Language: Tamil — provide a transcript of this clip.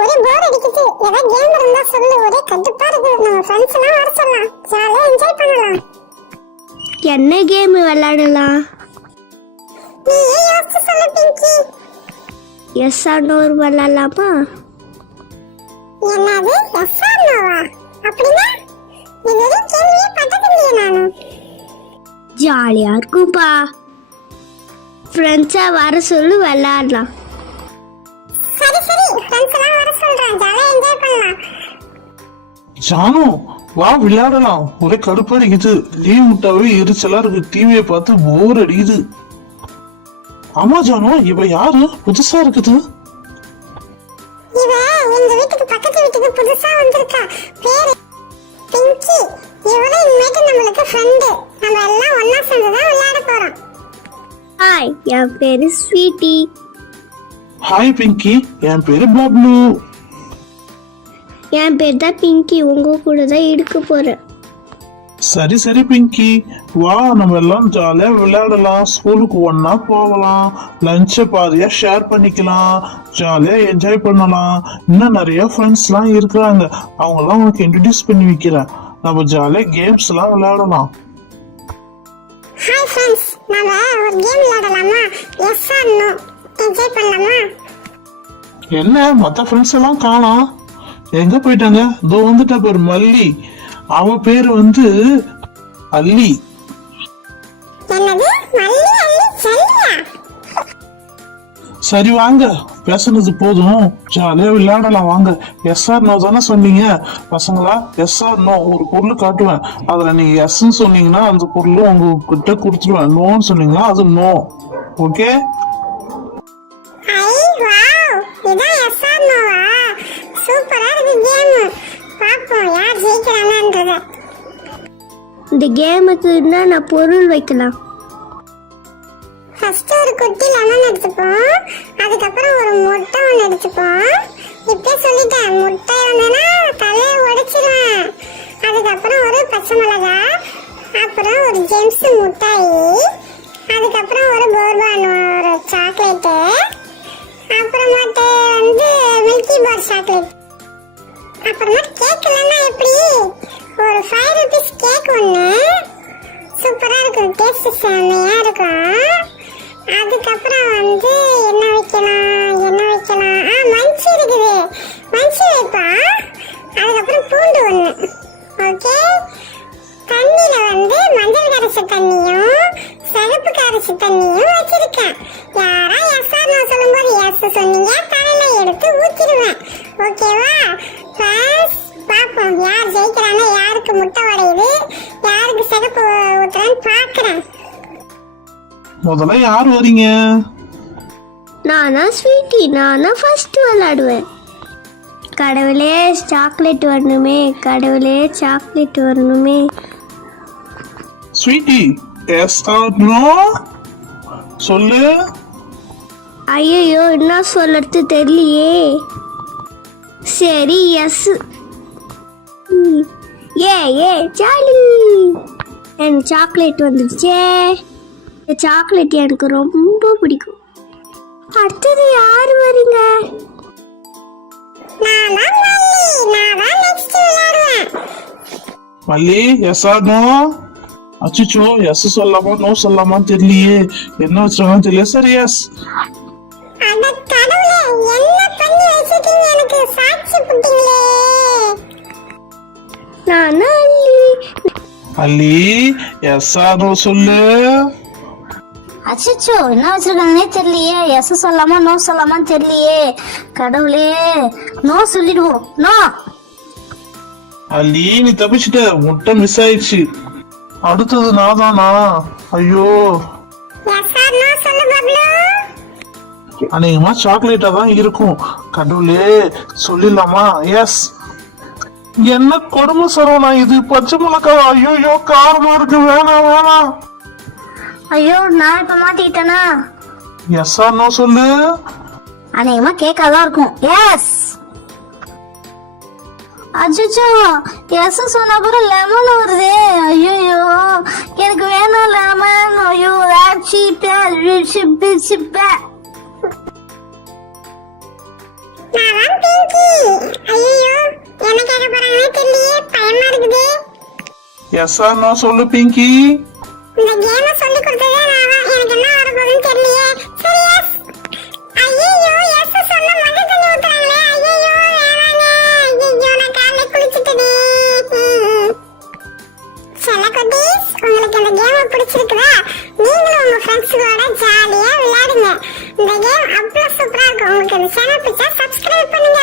ஒரே போர் அடிக்குது. ஏதாவது கேம் இருந்தா சொல்லு. ஒரே கடுப்பா இருக்கு. நம்ம ஃப்ரெண்ட்ஸ் எல்லாம் வர சொல்லலாம். ஜாலியா என்ஜாய் பண்ணலாம். என்ன கேம் விளையாடலாம்? நீ ஏன் யோசிச்சு சொல்லு பிங்கி. எஸ் ஆர் நோ விளையாடலாமா? என்னது எஸ் ஆர் நோவா? அப்படின்னா இதுவரை கேள்வியே பட்டதில்லையே நானு. ஜாலியா இருக்கும்பா. ஃப்ரெண்ட்ஸா வர சொல்லு விளையாடலாம். சரி சரி, ஃப்ரெண்ட்ஸ் எல்லாம் வர சொல்றேன். ஜாலியா என்ஜாய் பண்ணலாம். ஜானு வா விளையாடலாம். ஒரே கடுப்பா அடிக்குது. லீவ் விட்டாவே எரிச்சலா இருக்கு. டிவியை பார்த்து போர் அடிக்குது. ஆமா ஜானு, இவ யாரு? புதுசா இருக்குது. இவ எங்க வீட்டுக்கு பக்கத்து வீட்டுக்கு புதுசா வந்திருக்கா. பேரு பிங்கி. இவளே இனிமேட்டு நம்மளுக்கு ஃப்ரெண்டு. நம்ம எல்லாம் ஒண்ணா சேர்ந்து தான் விளையாட போறோம். ஹாய், என் பேரு ஸ்வீட்டி. ஹாய் பிங்கி, என் பேரு பப்ளு. என் பேர் தான் பிங்கி. உங்க கூட தான் இருக்க போறேன். சரி சரி பிங்கி, வா நம்ம எல்லாம் ஜாலியா விளையாடலாம். ஸ்கூலுக்கு ஒன்னா போகலாம். லஞ்சை பாதியா ஷேர் பண்ணிக்கலாம். ஜாலியா என்ஜாய் பண்ணலாம். இன்னும் நிறைய ஃப்ரெண்ட்ஸ் எல்லாம் இருக்கிறாங்க. அவங்க எல்லாம் உனக்கு இன்ட்ரடியூஸ் பண்ணி வைக்கிறேன். நம்ம ஜாலியா கேம்ஸ் எல்லாம் விளையாடலாம். ஹாய் ஃப்ரெண்ட்ஸ், நாம ஒரு கேம் விளையாடலாமா? S R no. என்ஜாய் பண்ணலாமா? என்ன மத்த ஃப்ரெண்ட்ஸ் எல்லாம் காணோம்? எங்க போயிட்டாங்க? இதோ வந்துட்டா பேரு மல்லி. அவ பேரு வந்து அல்லி. என்னது மல்லி அல்லி சரியா? சரி வாங்க, பேசுனது போதும். ஜாலியா விளையாடலாம் வாங்க. எஸ் ஆர் நோ தானே சொன்னீங்க பசங்களா? எஸ் ஆர் நோ ஒரு பொருள் காட்டுவேன். அதுல நீங்க எஸ் சொன்னீங்கன்னா அந்த பொருள் உங்ககிட்ட கொடுத்துருவேன். நோன்னு சொன்னீங்கன்னா அது நோ. ஓகே? ஐ வாவ், இதான் எஸ் ஆர் நோவா? சூப்பரா இருக்கு கேம். பாப்போம் யார் ஜெயிக்கிறாங்கன்றத. இந்த கேமுக்கு என்னென்ன பொருள் வைக்கலாம்? ஃபர்ஸ்ட் ஒரு குட்டி லெமன் எடுத்துப்போம். அதுக்கப்புறம் ஒரு முட்டை ஒன்று எடுத்துப்போம். இப்பயே சொல்லிட்டேன், முட்டை ஒன்றுனா தலையை உடைச்சிருவேன். அதுக்கப்புறம் ஒரு பச்சை மிளகாய், அப்புறம் ஒரு ஜெம்ஸ் முட்டாய், அதுக்கப்புறம் ஒரு போர்பான் ஒரு சாக்லேட்டு, அப்புறமாட்டு வந்து மில்கி பார் சாக்லேட், அப்புறமா கேக் இல்லைன்னா எப்படி ஒரு 5 rupees கேக் ஒன்று. சூப்பராக இருக்கும், டேஸ்ட் செம்மையா இருக்கும். அதுக்கப்புறம் வந்து என்ன வைக்கலாம்? மஞ்சி இருக்குது, மஞ்சி வைப்பா. அதுக்கப்புறம் பூண்டு ஒன்று. ஓகே, தண்ணியில வந்து மஞ்சள் கரைச்ச தண்ணியும் சிகப்பு கரைச்ச தண்ணியும் வச்சிருக்கேன். யாரா எஸ் ஆர் நோ சொல்லும்போது எஸ் சொன்னீங்க, தலையில எடுத்து ஊத்திடுவேன். ஓகேவா? ஃபர்ஸ்ட் பாப்போம் யார் ஜெயிக்கிறாங்க, யாருக்கு முட்டை உடையுது, யாருக்கு சிகப்பு ஊத்துறான்னு பாக்குறேன். முதல்ல யார் வரீங்க? நானா ஸ்வீட்டி. நானா ஃபர்ஸ்ட் விளையாடுவேன். கடவுளே சாக்லேட் வரணுமே, கடவுளே சாக்லேட் வரணுமே. ஸ்வீட்டி, எஸ் ஆர் நோ சொல்லு. ஐயோ, என்ன சொல்லறது தெரியலையே. சரி எஸ். ஏ ஜாலி, என் சாக்லேட் வந்துடுச்சே. இந்த சாக்லேட் எனக்கு ரொம்ப பிடிக்கும். அடுத்தது யார் வரீங்க? மல்லி, எஸ் ஆர் நோ? அச்சுச்சோ, எஸ் சொல்லாமா நோ சொல்லாமான்னு தெரியலையே. என்ன வச்சிருக்காங்கன்னு தெரியல. சரி எஸ். அட கடவுளே, என்ன பண்ணி வச்சிட்டீங்க? எனக்கு சாட்சி புட்டீங்களே. நானா அல்லி. அல்லி, எஸ் ஆர் நோ சொல்லு. அச்சோ, என்ன வச்சிருக்காங்கன்னே தெரியலையே. எஸ் சொல்லாமா நோ சொல்லாமான்னு தெரியலையே. கடவுளே, நோ சொல்லிடுவோம். நோ. அல்லி, நீ தப்பிச்சிட்ட. முட்டை மிஸ் ஆயிடுச்சு. அடுத்தது நான் தானா? ஐயோ, எஸ் ஆர் நோ சொல்லு பப்ளு. அநேகமா சாக்லேட்டா தான் இருக்கும். கடவுளே, சொல்லிடலாமா? எஸ். என்ன கொடுமை சரவணா இது? பச்சை மிளகாய். ஐயோ காரமா இருக்கு. வேணாம் வேணாம். ஐயோ, நான் இப்ப மாட்டிக்கிட்டேனா? எஸ் ஆர் நோ சொல்லு. அநேகமா கேக்காதான் இருக்கும். எஸ். அச்சோ, எஸ் சொன்ன அப்புறம் லெமன் வருதே. ஐயோ, எனக்கு வேணாம் லெமன். ஐயோ, நான் பிங்கி ஐயோ என்ன கேட்க போறாங்கன்னு தெரியலையே பயமா இருக்குது எஸ் ஆர் நோ சொல்லு பிங்கி. இந்த கேம சொல்லி கொடுத்ததே நான் தான். எனக்கு என்ன வர போகுதுன்னு தெரியலையே. சரி எஸ். ஐயோ எஸ் சொன்ன மஞ்சள் தண்ணி ஊத்துறாங்களே. ஐயோ வேணாங்க. ஐயோ நான் காலைல குளிச்சிட்டேனே. செல்ல குட்டீஸ், உங்களுக்கு இந்த கேம் பிடிச்சிருக்குதா? நீங்களும் உங்க ஃப்ரெண்ட்ஸ்களோட ஜாலியா விளையாடுங்க. இந்த கேம் அவ்வளவு சூப்பரா இருக்கும். உங்களுக்கு இந்த சேனல் பிடிச்சா சப்ஸ்கிரைப் பண்ணுங்க.